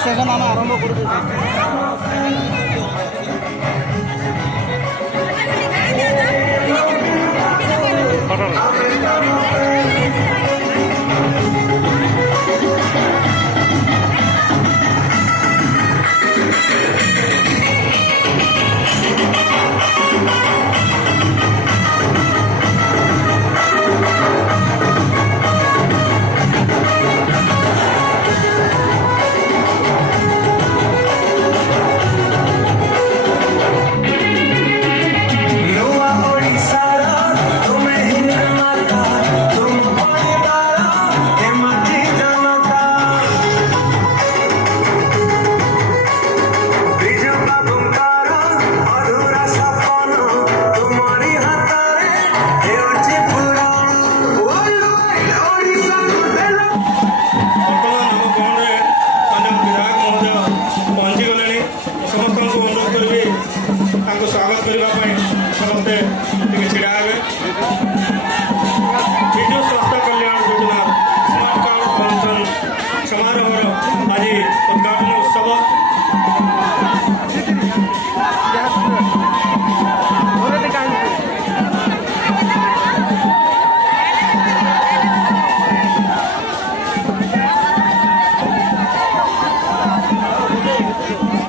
Registration ଆମେ ଆରମ୍ଭ କରୁଛୁ। स्वागत करने समस्ते ढड़ा हे विजु स्वास्थ्य Kalyan Yojana smart card function समारोह आज